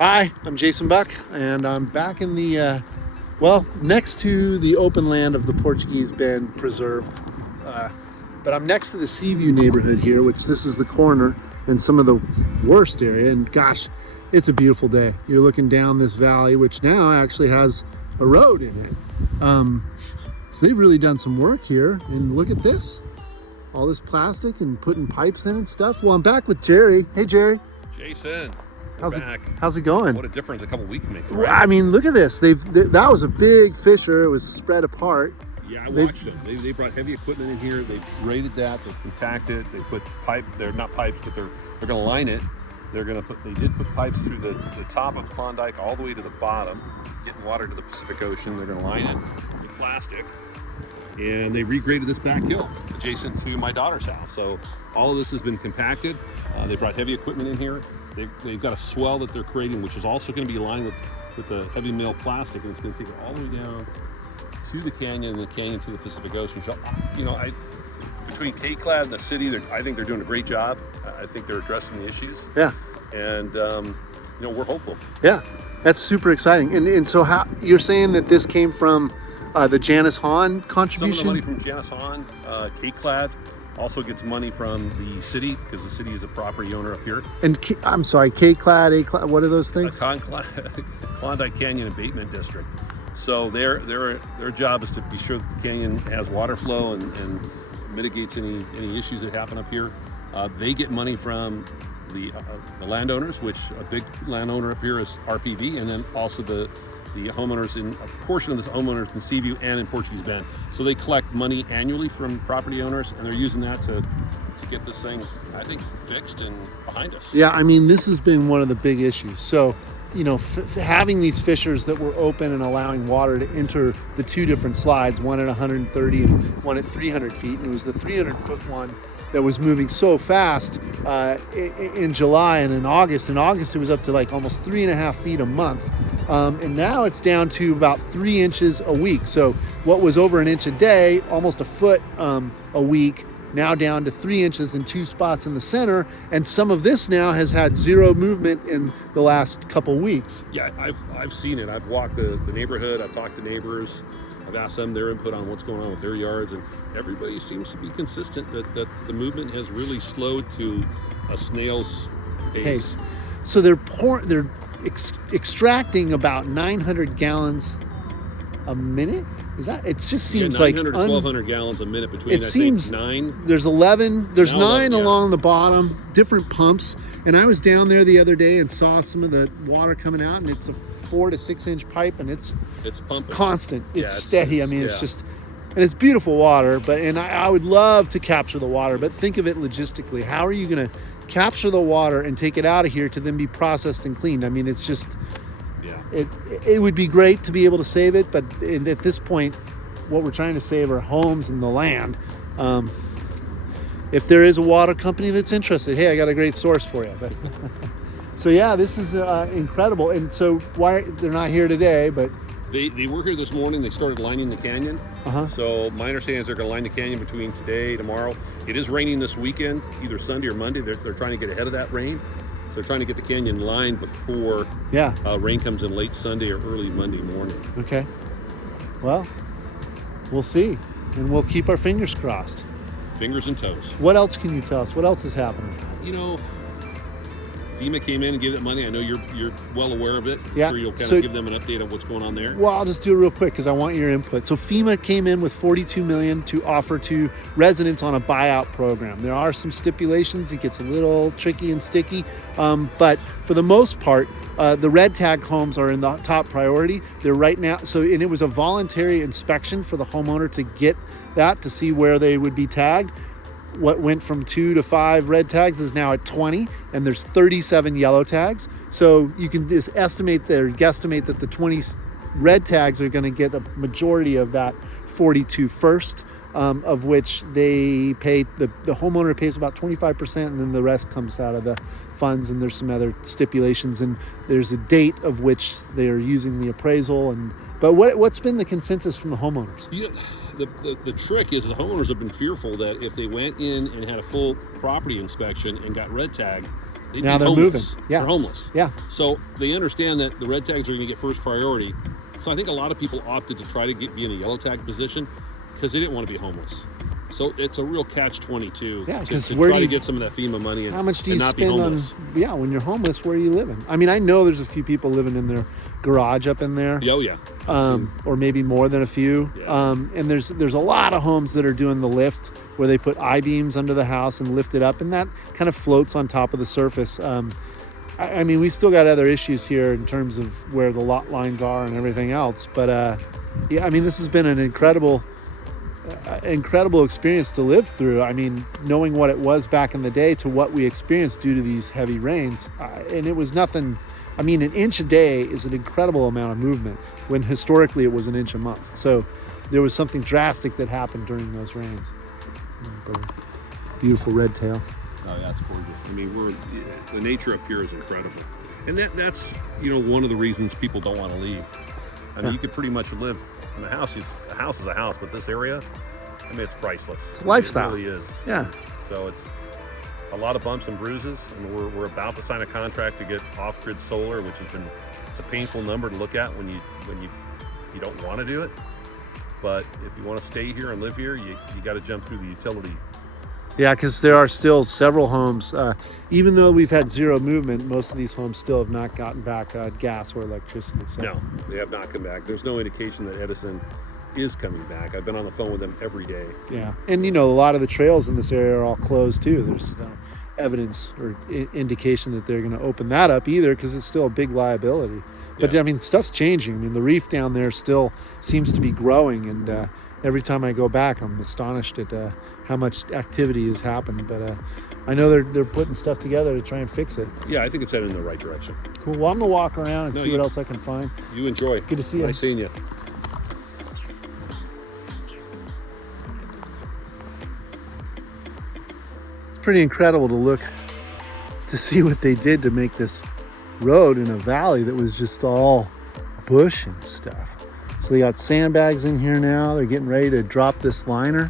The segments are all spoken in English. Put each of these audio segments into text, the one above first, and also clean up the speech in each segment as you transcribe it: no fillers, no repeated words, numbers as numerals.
Hi, I'm Jason Buck, and I'm back in the, next to the open land of the Portuguese Bend Preserve. But I'm next to the Seaview neighborhood here, which this is the corner and some of the worst area. And gosh, it's a beautiful day. You're looking down this valley, which now actually has a road in it. So they've really done some work here. And look at this, all this plastic and putting pipes in and stuff. Well, I'm back with Jerry. Hey, Jerry. Jason. How's it going? What a difference a couple weeks makes, right? Well, I mean, look at this. That was a big fissure. It was spread apart. Yeah, I watched them. They brought heavy equipment in here. They rated that. They compacted. They put pipe. They're not pipes, but they're going to line it. They did put pipes through the top of Klondike all the way to the bottom, getting water to the Pacific Ocean. They're going to line it with plastic, and they regraded this back hill adjacent to my daughter's house. So all of this has been compacted. They brought heavy equipment in here. They've got a swell that they're creating, which is also going to be lined with the heavy male plastic, and it's going to take it all the way down to the canyon and the canyon to the Pacific Ocean. So, between K-Clad and the city, I think they're doing a great job. I think they're addressing the issues. Yeah. And, we're hopeful. Yeah, that's super exciting. And so how you're saying that this came from the Janice Hahn contribution? Some of the money from Janice Hahn, K-Clad. Also gets money from the city because the city is a property owner up here. And I'm sorry, K-Clad, A-Clad, what are those things? Klondike Canyon Abatement District. So their job is to be sure that the canyon has water flow and mitigates any issues that happen up here. They get money from the landowners, which a big landowner up here is RPV, and then also the homeowners in a portion of the homeowners in Seaview and in Portuguese Bend. So they collect money annually from property owners, and they're using that to get this thing, I think, fixed and behind us. Yeah, I mean, this has been one of the big issues. So, having these fissures that were open and allowing water to enter the two different slides, one at 130 and one at 300 feet, and it was the 300-foot one that was moving so fast in July and in August. In August, it was up to like almost 3.5 feet a month. And now it's down to about 3 inches a week. So what was over an inch a day, almost a foot a week, now down to 3 inches in 2 spots in the center. And some of this now has had zero movement in the last couple weeks. Yeah, I've seen it. I've walked the neighborhood. I've talked to neighbors. I've asked them their input on what's going on with their yards, and everybody seems to be consistent that the movement has really slowed to a snail's pace. Hey, so they're extracting about 900 gallons a minute. Is that? It just seems 900 to 1,200 gallons a minute between. It seems 9. There's 11. There's 9 along the bottom. Different pumps. And I was down there the other day and saw some of the water coming out, and it's a 4 to 6 inch pipe, and it's pumping. Constant. It's steady. I mean, it's just, and it's beautiful water. And I would love to capture the water, but think of it logistically. How are you going to capture the water and take it out of here to then be processed and cleaned? I mean, it's just, it would be great to be able to save it, but at this point, what we're trying to save are homes and the land. If there is a water company that's interested, hey, I got a great source for you. But so yeah, this is incredible. And so why they're not here today, but they were here this morning. They started lining the canyon. So my understanding is they're going to line the canyon between today, tomorrow. It is raining this weekend, either Sunday or Monday. They're trying to get ahead of that rain. So they're trying to get the canyon lined before rain comes in late Sunday or early Monday morning. Okay. Well, we'll see, and we'll keep our fingers crossed. Fingers and toes. What else can you tell us? What else is happening? FEMA came in and gave that money. I know you're well aware of it. Yeah. I'm sure you'll kind of give them an update of what's going on there. Well, I'll just do it real quick because I want your input. So FEMA came in with $42 million to offer to residents on a buyout program. There are some stipulations. It gets a little tricky and sticky, but for the most part, the red tag homes are in the top priority. They're right now. And it was a voluntary inspection for the homeowner to get that to see where they would be tagged. What went from 2 to 5 red tags is now at 20, and there's 37 yellow tags. So you can just guesstimate that the 20 red tags are going to get a majority of that 42 first, of which they pay, the homeowner pays about 25%, and then the rest comes out of the funds, and there's some other stipulations, and there's a date of which they are using the appraisal. But what's been the consensus from the homeowners? The trick is the homeowners have been fearful that if they went in and had a full property inspection and got red tagged, They'd Now be they're homeless. moving. Yeah. They're homeless. Yeah. So they understand that the red tags are going to get first priority. So I think a lot of people opted to try to be in a yellow tag position because they didn't want to be homeless. So it's a real catch-22 Yeah, to where try do you, to get some of that FEMA money and, how much do you and not be spend on? homeless. Yeah, when you're homeless, where are you living? I mean, I know there's a few people living in their garage up in there. Oh yeah. Or maybe more than a few. Yeah. And there's a lot of homes that are doing the lift where they put I-beams under the house and lift it up, and that kind of floats on top of the surface. I mean, we still got other issues here in terms of where the lot lines are and everything else. But yeah, I mean, this has been an incredible experience to live through. I mean, knowing what it was back in the day to what we experienced due to these heavy rains, and it was nothing. I mean, an inch a day is an incredible amount of movement when historically it was an inch a month. So there was something drastic that happened during those rains. Beautiful red tail. Oh yeah, it's gorgeous. I mean, the nature up here is incredible, and that's one of the reasons people don't want to leave. I mean, you could pretty much live in a house. A house is a house, but this area, I mean, it's priceless. It's a lifestyle. It really is. Yeah. So it's a lot of bumps and bruises, and we're about to sign a contract to get off-grid solar, which it's a painful number to look at when you don't want to do it. But if you want to stay here and live here, you got to jump through the utility. Yeah, because there are still several homes, even though we've had zero movement, most of these homes still have not gotten back gas or electricity. So. No, they have not come back. There's no indication that Edison is coming back. I've been on the phone with them every day. Yeah, and a lot of the trails in this area are all closed too. There's no evidence or indication that they're going to open that up either, because it's still a big liability. But I mean, stuff's changing. I mean, the reef down there still seems to be growing, and every time I go back, I'm astonished at how much activity has happened. But I know they're putting stuff together to try and fix it. Yeah, I think it's headed in the right direction. Cool. Well, I'm gonna walk around and see what else I can find. You enjoy. Good to see you. Nice seeing you. It's pretty incredible to see what they did to make this road in a valley that was just all bush and stuff. So they got sandbags in here now. They're getting ready to drop this liner.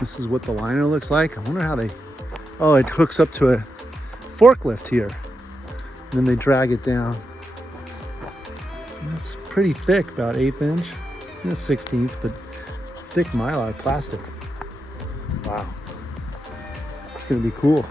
This is what the liner looks like. I wonder how it hooks up to a forklift here. And then they drag it down. And it's pretty thick, about 1/8 inch. Not 1/16, but thick mylar plastic. Wow. It's gonna be cool.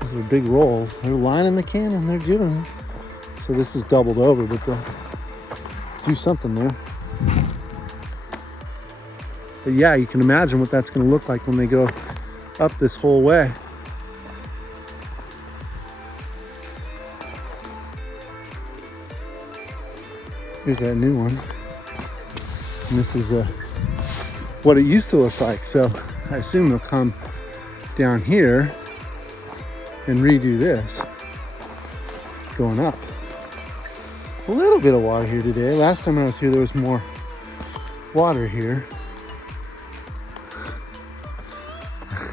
These are big rolls. They're lining the cannon, they're doing it. So this is doubled over, but they'll do something there. But yeah, you can imagine what that's going to look like when they go up this whole way. Here's that new one. And this is what it used to look like. So I assume they'll come down here and redo this going up. A little bit of water here today. Last time I was here, there was more water here.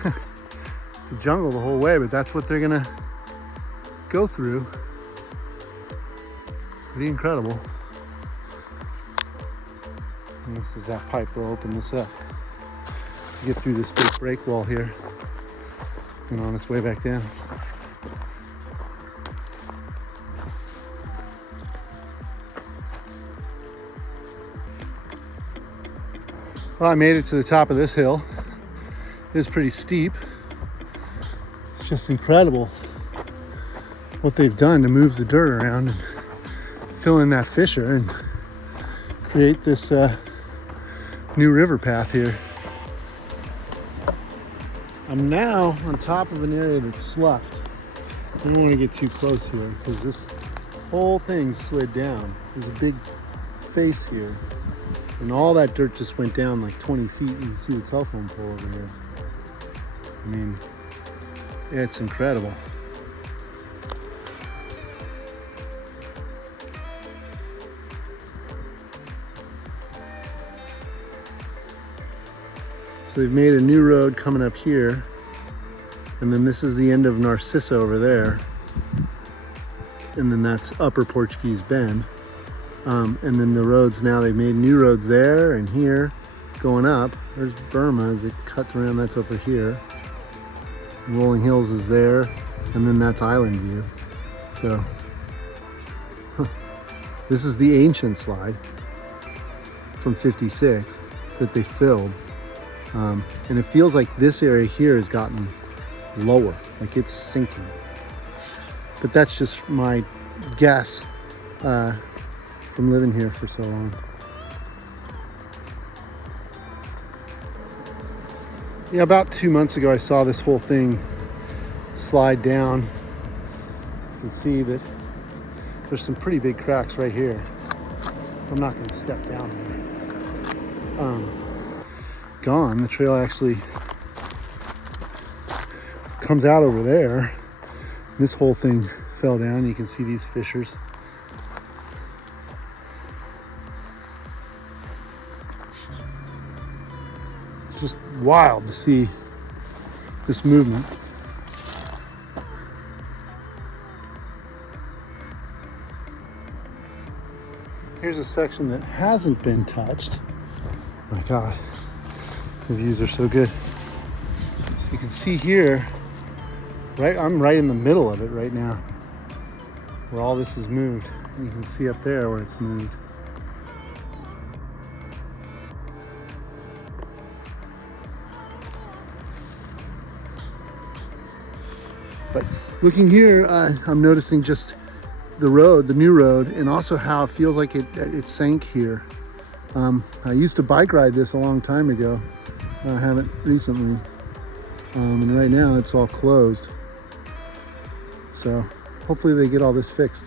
It's a jungle the whole way, but that's what they're gonna go through. Pretty incredible. And this is that pipe. They'll open this up to get through this big break wall here and on its way back down. Well, I made it to the top of this hill. It is pretty steep. It's just incredible what they've done to move the dirt around and fill in that fissure and create this new river path here. I'm now on top of an area that's sloughed. I don't want to get too close here because this whole thing slid down. There's a big face here. And all that dirt just went down like 20 feet. You can see the telephone pole over here. I mean, it's incredible. So they've made a new road coming up here. And then this is the end of Narcissa over there. And then that's Upper Portuguese Bend. And then the roads now, they've made new roads there and here going up. There's Burma as it cuts around, that's over here. Rolling Hills is there. and then that's island view. So this is the ancient slide from 56 that they filled. And it feels like this area here has gotten lower, like it's sinking. But that's just my guess from living here for so long. Yeah, about 2 months ago I saw this whole thing slide down. You can see that there's some pretty big cracks right here. I'm not going to step down there. Gone. The trail actually comes out over there. This whole thing fell down. You can see these fissures. It's just wild to see this movement. Here's a section that hasn't been touched. My God, the views are so good. So you can see here, right, I'm right in the middle of it right now, where all this is moved. And you can see up there where it's moved. But looking here, I'm noticing just the road, the new road, and also how it feels like it sank here. I used to bike ride this a long time ago. I haven't recently. And right now it's all closed. So hopefully they get all this fixed.